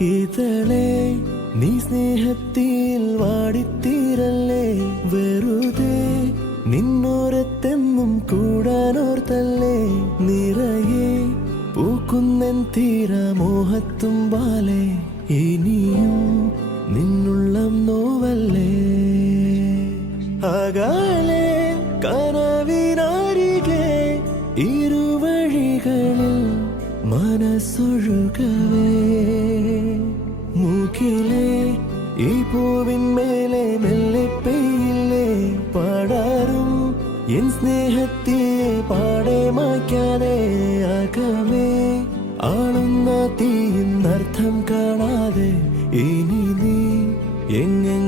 ഇതളെ നീ സ്നേഹത്തിൽ വാടിത്തീരല്ലേ? വെറുതെ നിന്നോരത്തെന്നും കൂടാനോർത്തല്ലേ? നിറയെ പൂക്കുന്നൻ തീരമോഹത്തുമ്പാലെ ഇനിയും നിന്നുള്ളം നോവല്ലേ? അകാലെ കനവിനാരികെ ഇരുവഴികളിൽ മനസ്സൊഴുകവേ. മൂക്കിലെ ഈ പൂവിന്മേലെ മെല്ലെ പെയ്യില്ലേ പാടാറും. എൻ സ്നേഹത്തെ പാടെ മായ്ക്കാതെ അകമേ. ആളുന്ന തീയിന്നർത്ഥം കാണാതെ ഇനി നീ എങ്ങെങ്ങ